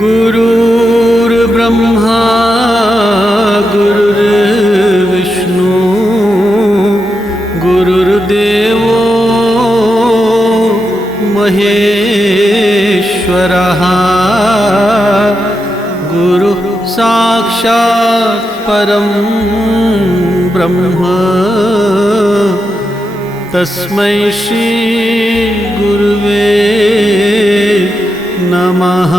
गुरुर्ब्रह्मा गुरुर्विष्णु गुरुर्देवो महेश्वरः गुरुः साक्षात् परं ब्रह्म तस्मै श्री गुरुवे नमः।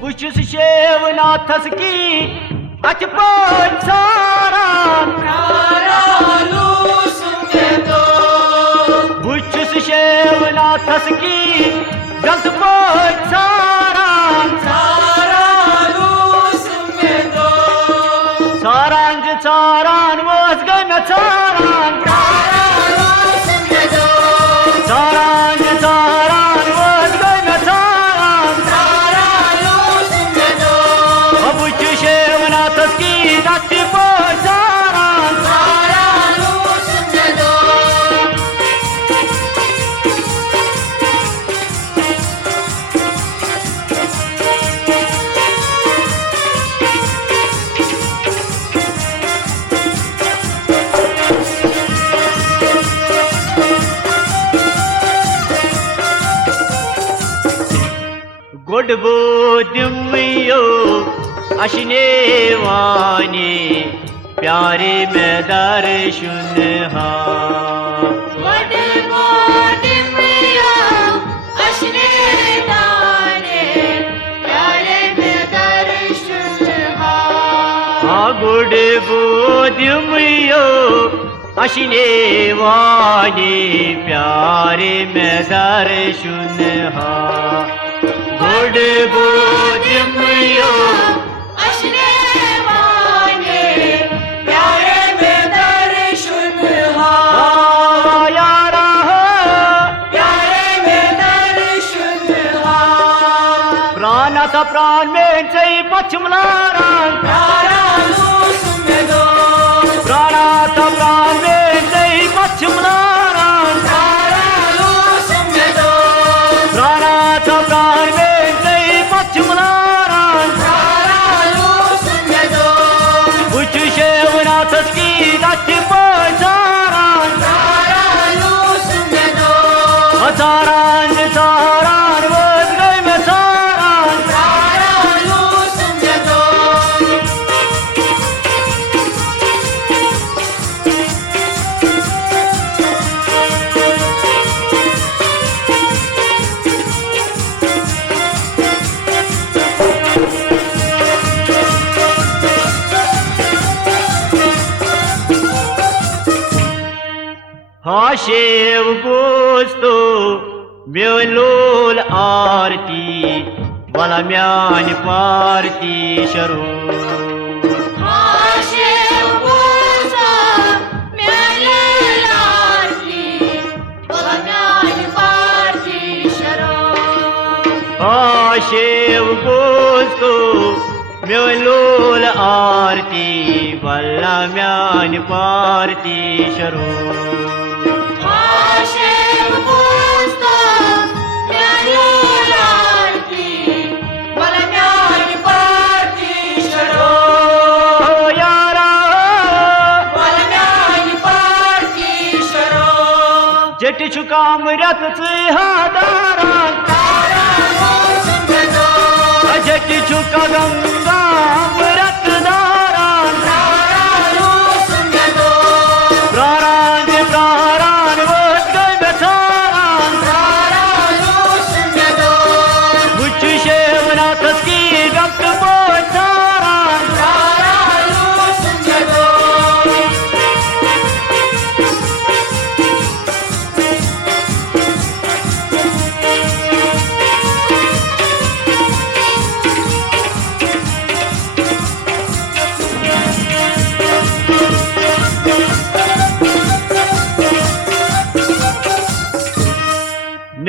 बुछुस शेवनाथस की अचपन सारा बुछुस शेवनाथस की गलतपन सारा सारांग सारान वस गन सारान सारांग सारान वस गन सारान बुछ शेवनाथस की अचपन सारान गुड बोधियो अशने वाने प्यारे में दर्शन गुड बोधियो अशने वाने प्यारे में दर्शन गुड बोधियो अशने वाने प्यारे में दर्शन यारा प्यारे में दर्शन प्राण था प्राण में सही पछमलारा प्राण था प्राण में सही पछमलारा प्राण था प्राण में सही पछमलारा बुछ शेवनाथस की अचपन सारान सारान सारान वस गए में सारान हाँ शेव गोस्तो म्योलोल आरती वाला म्यान पारती शरू हाँ शेव गोस्तो म्योलोल आरती वाला म्यान पारती शरू जट छुकाम रत हादारा जट छुका गंगा रत दारा प्राण प्राण वस गए बेचारान बुछ शेवनाथस की गप्त बोचारान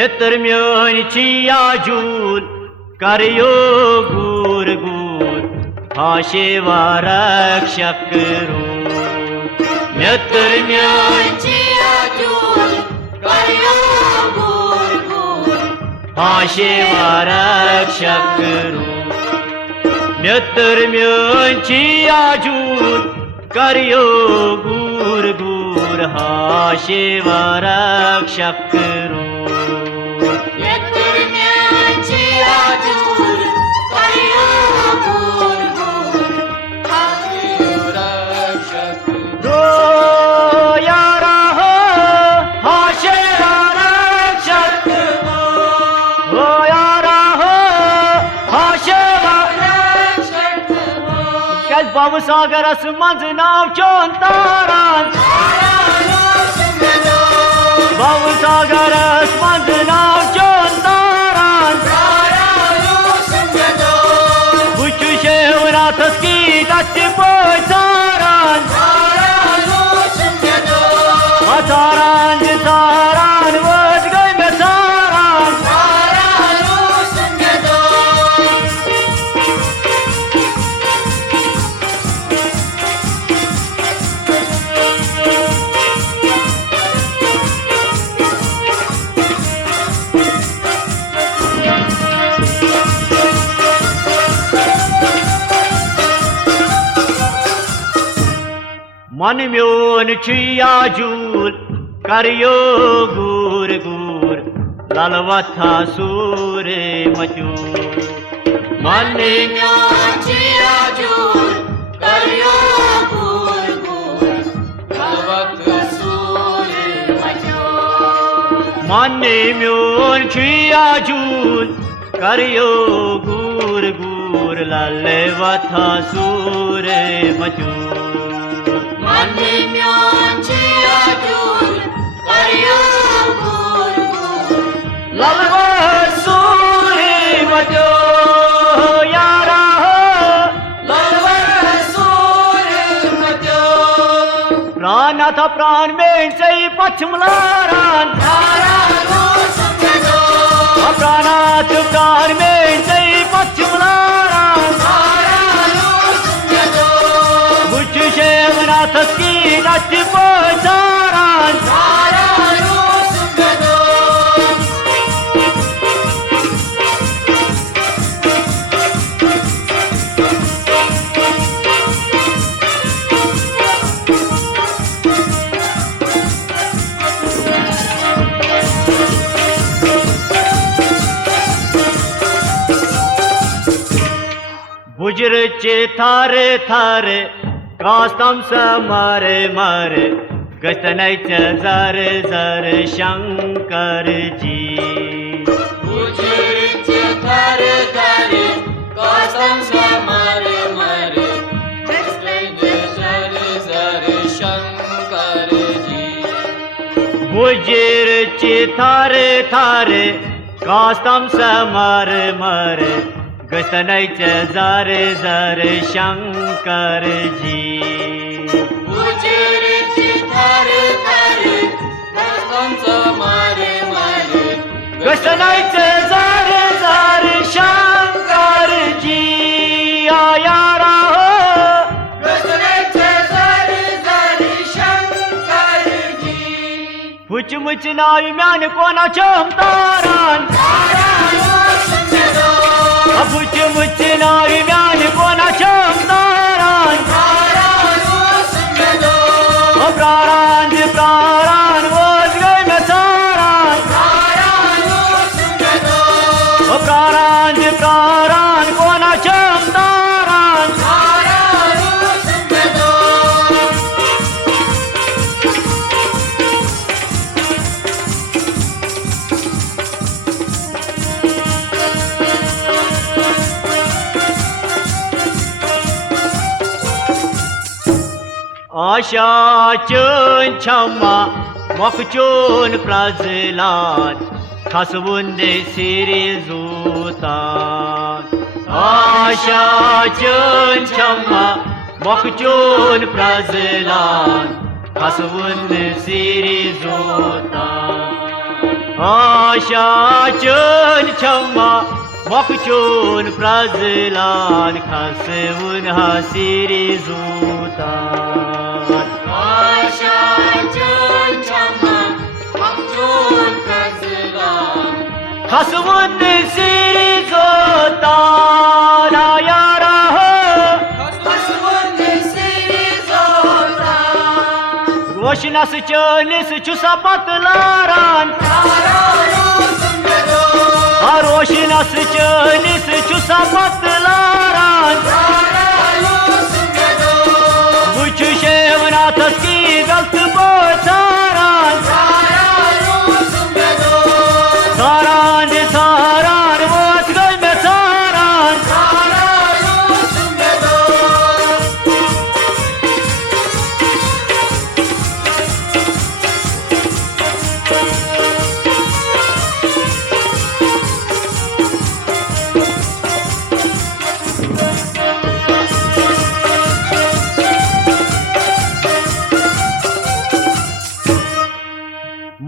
मित्र म्योन चिया जूल करियो गुर गुर हाशेवा रक्षक रूप मित्र म्योन हाशेवा रक्षक रूप मित्र म्योन चिया जूल करियो गुर गुर हाशेवा रक्षक रूप Babu sagarası manzınav çon taran Babu sagarası manzınav çon taran Uçu şehvra taski datti boy taran Ataran taran vazgay me taran मन म्योन चिया जूल करियो गुर गुर लालवथा सूरे मजूर मन म्योन चिया जूल करियो गुर गुर लालवथा सूरे मजूर मन म्योन चिया जूल करियो गुर गुर लालवथा सूरे मजूर Lalvat suri majo yara Lalvat suri majo Prana tha pran mein sai pachmlaran Prana tha pran mein sai pachmlaran Much shevna taski nat pocharan buzzer चे थारे थारे कास्तम स मारे मारे गस्तनायचे जारे जारे शंकर जी बुजर चे थारे थारे कास्तम स मारे मारे गस्तनायचे जारे जारे शंकर जी बुजर चे थारे थारे कास्तम स मारे मारे गस्तनायचे जारे जारे शंकर जी बुजरची थारे थारे गस्तांचा मारे मारे गस्तनायचे जारे जारे शंकर जी आया राहो गस्तनायचे जारे जारे शंकर जी पुच मुच नावी म्यान कोणा चमतारान Apuç muç navi म्यान कोणा चमतारान प्रारान प्रारान वोज गय में सारान प्रारान प्रारान कोणा चमतारान आशा चोन छम्मा मखचोन प्राजलान खसवुंदे सिरी जुतान आशा चोन छम्मा मखचोन प्राजलान खसवुंदे सिरी जुतान आशाचन क्षमा मोकचून प्रजलान खासवून हासिरी जुतान आशाचन क्षमा मोकचून प्रजलान खासवून सिरी जुतान यारा खासवून सिरी जुतान रोशनस चनिस चुसा पतलारान रोशनस चनिस चुसा पतलारान बुच शेवनाथस की गलत बोचारान सारान सारान वास गल में सारान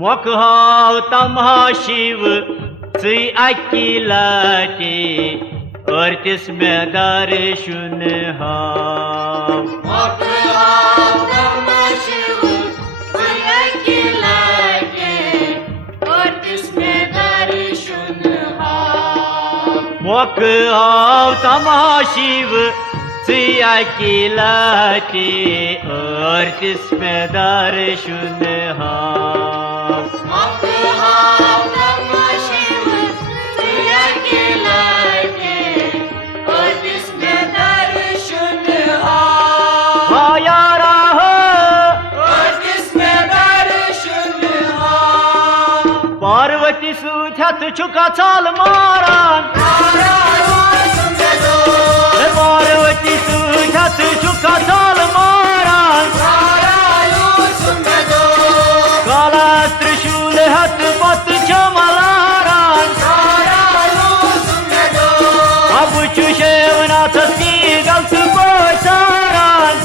मोक हाव तमहा शिव सी अकिलाटी अर्तिस में दर्शन हाव मोक हाव तमहा शिव सी अकिलाटी अर्तिस में दर्शन हाव पार्वती सुथ्यात चुका चाल मारान पार्वती सुथ्यात चुका चाल मारान काला त्रिशूल हात पत चमलारान अबुचु शेवनाथ की गलत बोचारान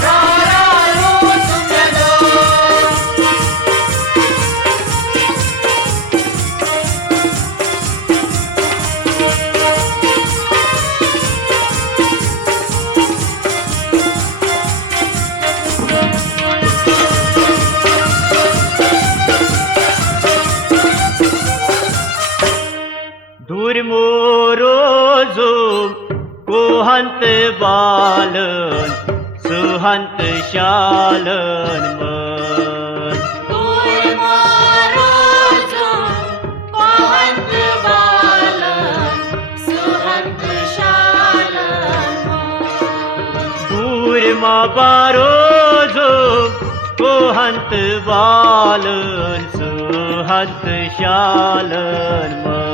दूर मोरोजो कोहंत बालन सुहंत शालन मन दूर मा बारोजो कोहंत बालन सुहंत शालन मन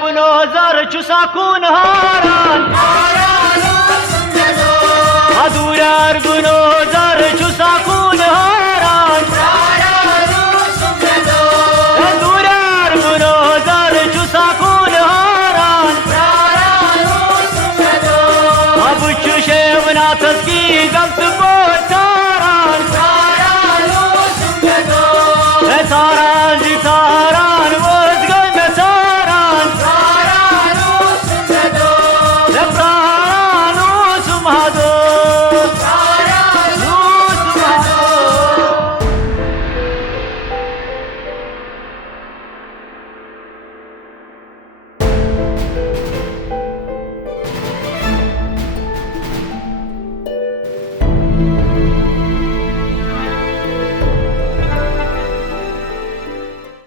बुनोजर चुसा कून हारान अधूरार बुनोजर चुसा कून हारान अधूरार बुनोजर चुसा कून हारान अब चुशेवनाथ की गलत बोचारान